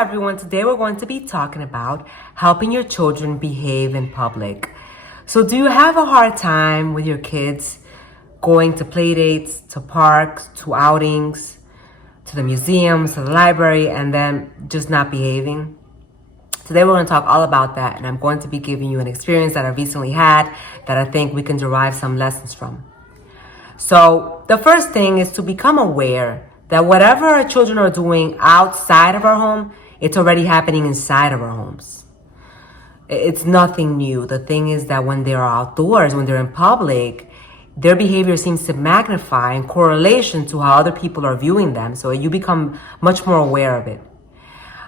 everyone. Today we're going to be talking about helping your children behave in public. So do you have a hard time with your kids going to play dates, to parks, to outings, to the museums, to the library, and then just not behaving? Today we're going to talk all about that, and I'm going to be giving you an experience that I recently had that I think we can derive some lessons from. So the first thing is to become aware that whatever our children are doing outside of our home, it's already happening inside of our homes. It's nothing new. The thing is that when they're outdoors, when they're in public, their behavior seems to magnify in correlation to how other people are viewing them. So you become much more aware of it.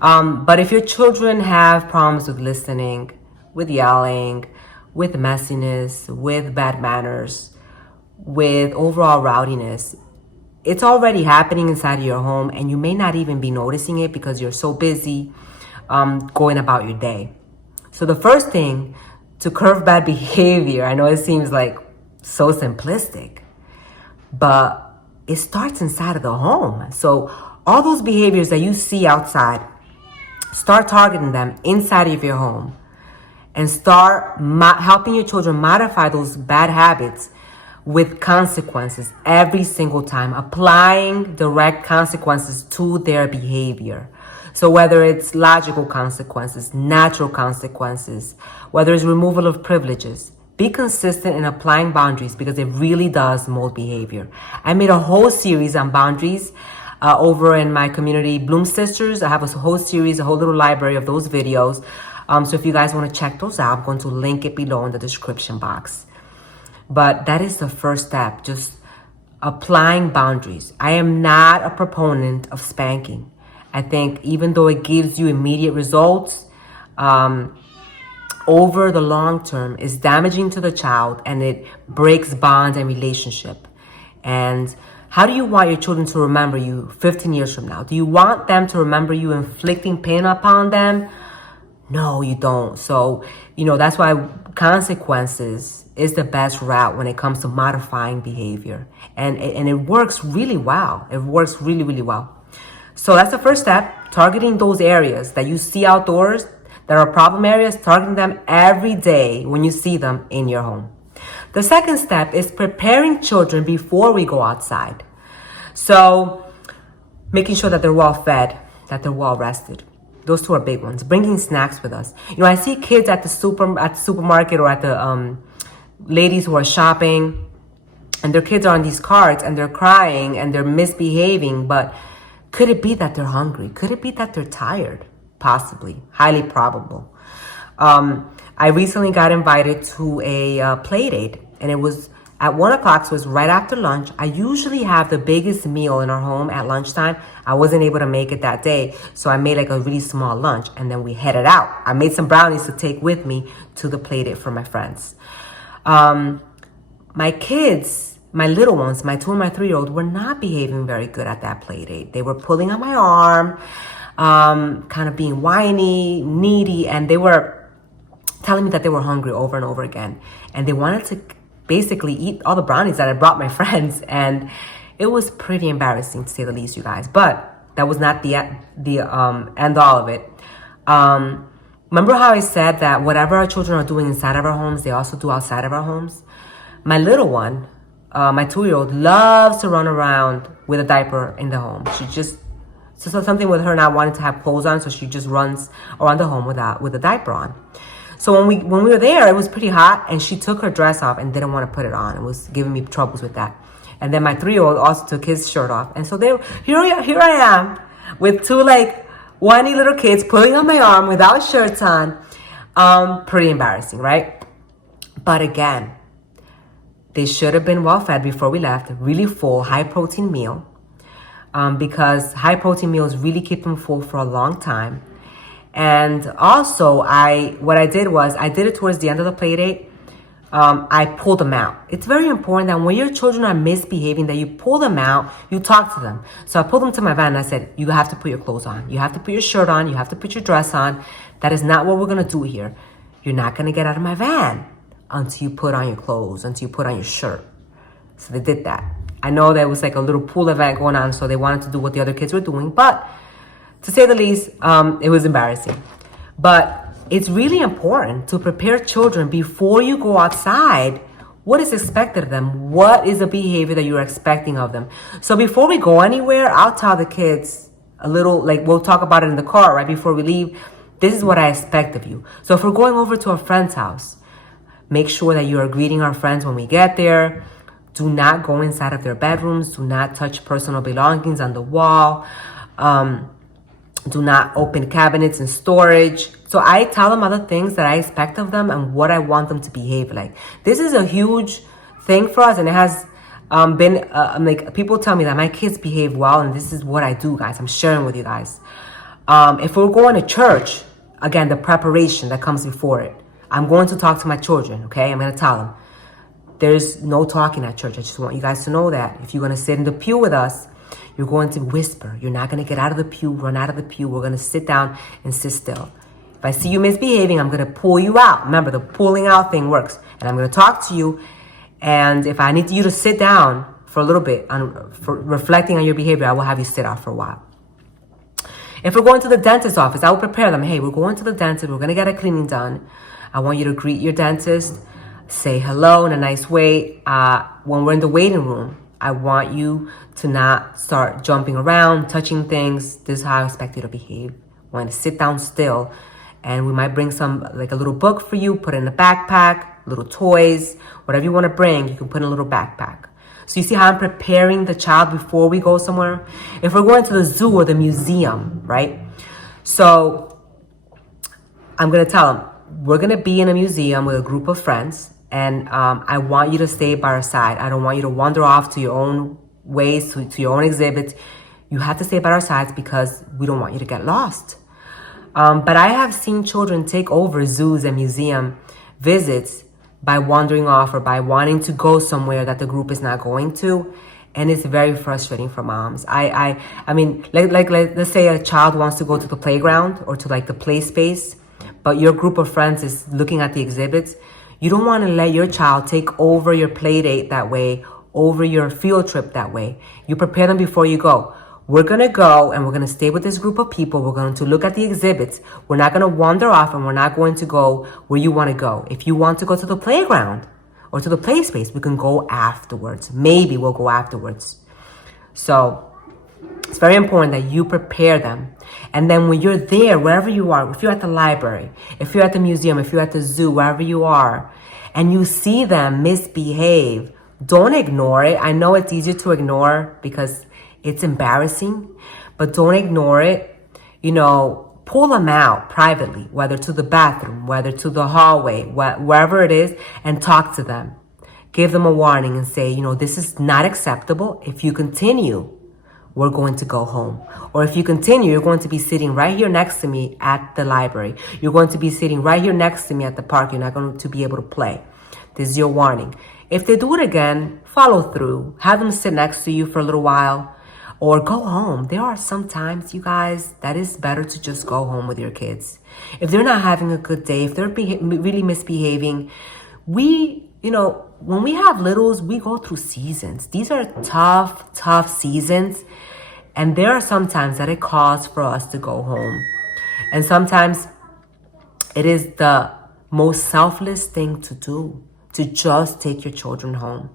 But if your children have problems with listening, with yelling, with messiness, with bad manners, with overall rowdiness, it's already happening inside of your home, and you may not even be noticing it because you're so busy going about your day. So the first thing to curb bad behavior, I know it seems like so simplistic, but it starts inside of the home. So all those behaviors that you see outside, start targeting them inside of your home and start helping your children modify those bad habits with consequences every single time, applying direct consequences to their behavior. So whether it's logical consequences, natural consequences, whether it's removal of privileges, be consistent in applying boundaries because it really does mold behavior. I made a whole series on boundaries over in my community, Bloom Sisters. I have a whole series, a whole little library of those videos. So if you guys want to check those out, I'm going to link it below in the description box. But that is the first step, just applying boundaries. I am not a proponent of spanking. I think even though it gives you immediate results, over the long term is damaging to the child, and it breaks bonds and relationship. And how do you want your children to remember you 15 years from now? Do you want them to remember you inflicting pain upon them? No, you don't. So, that's why consequences is the best route when it comes to modifying behavior. And it works really well. It works really, really well. So that's the first step, targeting those areas that you see outdoors that are problem areas, targeting them every day when you see them in your home. The second step is preparing children before we go outside. So making sure that they're well fed, that they're well rested. Those two are big ones. Bringing snacks with us. I see kids at the supermarket or at the ladies who are shopping, and their kids are on these carts and they're crying and they're misbehaving. But could it be that they're hungry? Could it be that they're tired? Possibly. Highly probable. I recently got invited to a play date, and it was at 1 o'clock, so it was right after lunch. I usually have the biggest meal in our home at lunchtime. I wasn't able to make it that day, so I made like a really small lunch, and then we headed out. I made some brownies to take with me to the play date for my friends. My kids, my little ones, my 2 and my 3-year-old, were not behaving very good at that play date. They were pulling on my arm, kind of being whiny, needy, and they were telling me that they were hungry over and over again. And they wanted to basically eat all the brownies that I brought my friends. And it was pretty embarrassing, to say the least, you guys. But that was not the end all of it. Remember how I said that whatever our children are doing inside of our homes, they also do outside of our homes? My little one, my 2-year-old, loves to run around with a diaper in the home. So something with her not wanting to have clothes on, so she just runs around the home with a diaper on. So when we were there, it was pretty hot, and she took her dress off and didn't want to put it on. It was giving me troubles with that. And then my 3-year-old also took his shirt off. And so here I am with two whiny little kids pulling on my arm without shirts on. Pretty embarrassing, right? But again, they should have been well fed before we left. Really full, high protein meal. Because high protein meals really keep them full for a long time. And also, what I did it towards the end of the play date. I pulled them out. It's very important that when your children are misbehaving, that you pull them out, you talk to them. So I pulled them to my van and I said, you have to put your clothes on. You have to put your shirt on. You have to put your dress on. That is not what we're going to do here. You're not going to get out of my van until you put on your clothes, until you put on your shirt. So they did that. I know there was like a little pool event going on, so they wanted to do what the other kids were doing, but to say the least, it was embarrassing. But it's really important to prepare children before you go outside. What is expected of them? What is the behavior that you're expecting of them? So before we go anywhere, I'll tell the kids a little, like we'll talk about it in the car right before we leave. This is what I expect of you. So if we're going over to a friend's house, make sure that you are greeting our friends when we get there. Do not go inside of their bedrooms. Do not touch personal belongings on the wall. Do not open cabinets and storage. So I tell them other things that I expect of them and what I want them to behave like. This is a huge thing for us, and it has been like people tell me that my kids behave well, and this is what I do, guys. I'm sharing with you guys. If we're going to church, again, the preparation that comes before it. I'm going to talk to my children, okay? I'm going to tell them. There's no talking at church. I just want you guys to know that. If you're going to sit in the pew with us, you're going to whisper. You're not going to get out of the pew, run out of the pew. We're going to sit down and sit still. If I see you misbehaving, I'm going to pull you out. Remember, the pulling out thing works. And I'm going to talk to you. And if I need you to sit down for a little bit, for reflecting on your behavior, I will have you sit out for a while. If we're going to the dentist's office, I will prepare them. Hey, we're going to the dentist. We're going to get a cleaning done. I want you to greet your dentist. Say hello in a nice way. When we're in the waiting room, I want you to not start jumping around, touching things. This is how I expect you to behave. I want you to sit down still. And we might bring some, like a little book for you, put it in a backpack, little toys, whatever you want to bring, you can put in a little backpack. So you see how I'm preparing the child before we go somewhere? If we're going to the zoo or the museum, right? So I'm going to tell them, we're going to be in a museum with a group of friends, and I want you to stay by our side. I don't want you to wander off to your own ways, to your own exhibits. You have to stay by our sides because we don't want you to get lost. But I have seen children take over zoos and museum visits by wandering off or by wanting to go somewhere that the group is not going to. And it's very frustrating for moms. I mean, like let's say a child wants to go to the playground or to like the play space, but your group of friends is looking at the exhibits. You don't want to let your child take over your play date that way, over your field trip that way. You prepare them before you go. We're going to go and we're going to stay with this group of people. We're going to look at the exhibits. We're not going to wander off, and we're not going to go where you want to go. If you want to go to the playground or to the play space, we can go afterwards. Maybe we'll go afterwards. So it's very important that you prepare them. And then when you're there, wherever you are, if you're at the library, if you're at the museum, if you're at the zoo, wherever you are, and you see them misbehave, don't ignore it. I know it's easier to ignore because it's embarrassing, but don't ignore it. You know, pull them out privately, whether to the bathroom, whether to the hallway, wherever it is, and talk to them. Give them a warning and say, you know, this is not acceptable. If you continue, we're going to go home. Or if you continue, you're going to be sitting right here next to me at the library. You're going to be sitting right here next to me at the park. You're not going to be able to play. This is your warning. If they do it again, follow through. Have them sit next to you for a little while. Or go home. There are some times, you guys, that is better to just go home with your kids. If they're not having a good day, if they're really misbehaving, you know, when we have littles, we go through seasons. These are tough seasons. And there are some times that it calls for us to go home. And sometimes it is the most selfless thing to do, to just take your children home.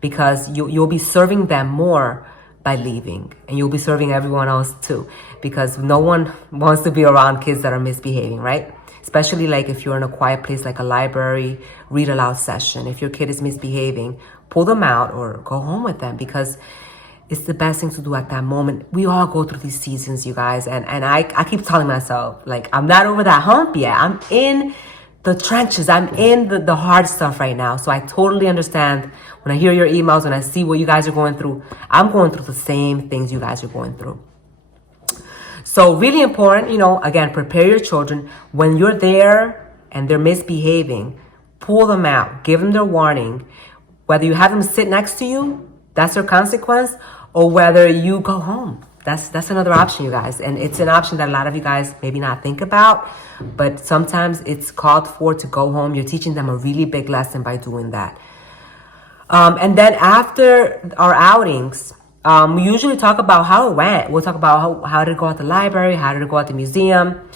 Because you'll be serving them more by leaving, and you'll be serving everyone else too, because no one wants to be around kids that are misbehaving, right? Especially like if you're in a quiet place like a library, read aloud session. If your kid is misbehaving, pull them out or go home with them, because it's the best thing to do at that moment. We all go through these seasons, you guys, and I keep telling myself, like, I'm not over that hump yet. I'm in the trenches. I'm in the hard stuff right now. So I totally understand when I hear your emails and I see what you guys are going through. I'm going through the same things you guys are going through. So really important, you know, again, prepare your children. When you're there and they're misbehaving, pull them out, give them their warning. Whether you have them sit next to you, that's their consequence, or whether you go home. That's another option, you guys. And it's an option that a lot of you guys maybe not think about, but sometimes it's called for to go home. You're teaching them a really big lesson by doing that. And then after our outings, We usually talk about how it went. We'll talk about how did it go at the library, how did it go at the museum.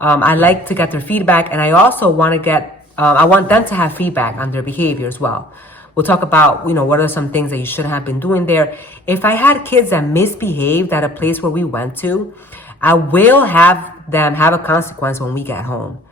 I like to get their feedback, and I also want to get, I want them to have feedback on their behavior as well. We'll talk about, what are some things that you shouldn't have been doing there. If I had kids that misbehaved at a place where we went to, I will have them have a consequence when we get home.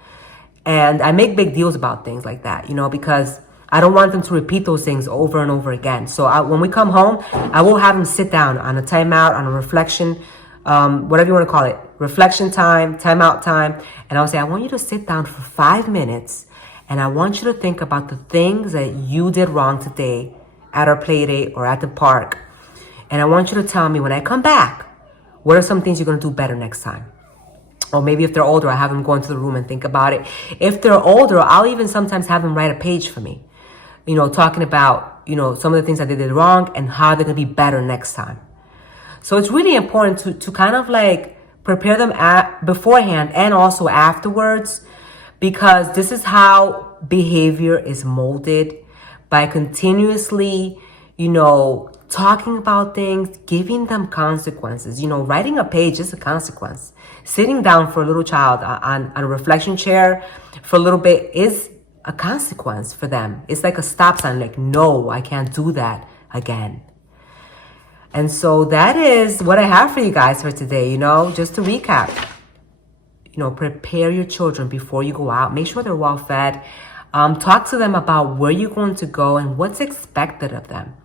And I make big deals about things like that, because I don't want them to repeat those things over and over again. So when we come home, I will have them sit down on a timeout, on a reflection, whatever you want to call it, reflection time, timeout time. And I'll say, I want you to sit down for 5 minutes, and I want you to think about the things that you did wrong today at our play date or at the park. And I want you to tell me when I come back, what are some things you're going to do better next time? Or maybe if they're older, I have them go into the room and think about it. If they're older, I'll even sometimes have them write a page for me, talking about, some of the things that they did wrong and how they're going to be better next time. So it's really important to kind of like prepare them beforehand and also afterwards, because this is how behavior is molded, by continuously, talking about things, giving them consequences. Writing a page is a consequence. Sitting down for a little child on a reflection chair for a little bit is a consequence for them. It's like a stop sign, like, no, I can't do that again. And so that is what I have for you guys for today. Just to recap, prepare your children before you go out. Make sure they're well fed. Talk to them about where you're going to go and what's expected of them.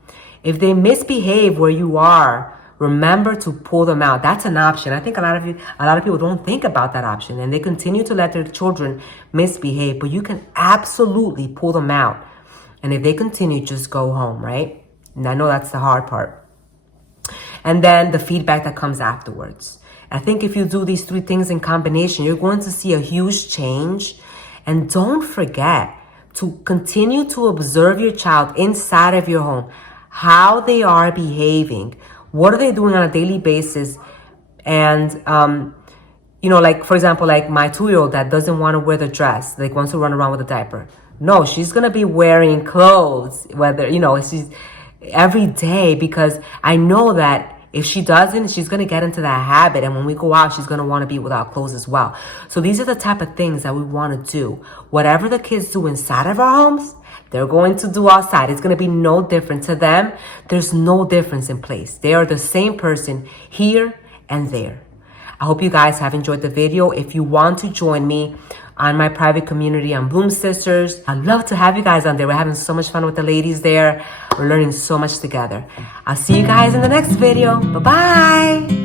If they misbehave where you are, remember to pull them out. That's an option. I think a lot of people don't think about that option, and they continue to let their children misbehave, but you can absolutely pull them out. And if they continue, just go home, right? And I know that's the hard part. And then the feedback that comes afterwards. I think if you do these 3 things in combination, you're going to see a huge change. And don't forget to continue to observe your child inside of your home, how they are behaving. What are they doing on a daily basis? And, like, for example, like my 2-year-old that doesn't want to wear the dress, like wants to run around with a diaper. No, she's going to be wearing clothes, whether, she's every day, because I know that if she doesn't, she's going to get into that habit. And when we go out, she's going to want to be without clothes as well. So these are the type of things that we want to do. Whatever the kids do inside of our homes, they're going to do outside. It's going to be no different to them. There's no difference in place. They are the same person here and there. I hope you guys have enjoyed the video. If you want to join me on my private community on Bloom Sisters, I'd love to have you guys on there. We're having so much fun with the ladies there. We're learning so much together. I'll see you guys in the next video. Bye-bye.